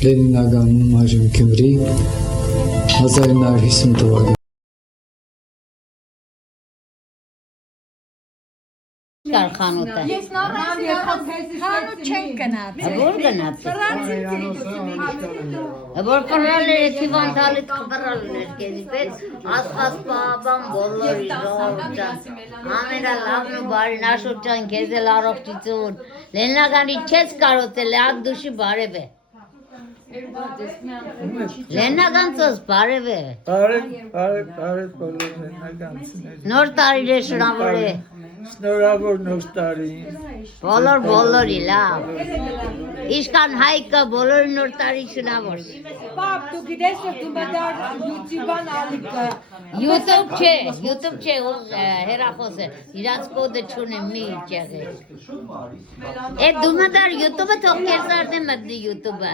Լենինագանում այժմ Գյումրի 1950 թվական Խանութը։ Խանութ չենք գնացել։ Որ գնացի։ Որ կռալեր էթիվան դալիտ կռալեր կեզի պես ասված պահաբան բոլորի ժողովրդան։ Ամենա լավն ու բարին Աշոտյան քեզ էլ առողջություն։ Լեննագանի չես կարոտել ակ դուշի բարև է։ Լեննագանցոս բարև է։ Բարև բոլոր լեննագանցիներ։ Նոր տարիներ շնորհավոր է։ Շնորհավոր նոր տարի։ Բոլորի լավ։ Իշքան Հայկը բոլորի նոր տարի շնորհավոր։ Պապ, դու գիտես որ դու մտար YouTube-ան ալիքը։ YouTube չէ, հերախոս է, իրանց կոդը չունեմ մի իջեղել։ Դու մտար YouTube-ը թող կերսարդե մտնի YouTube-ը։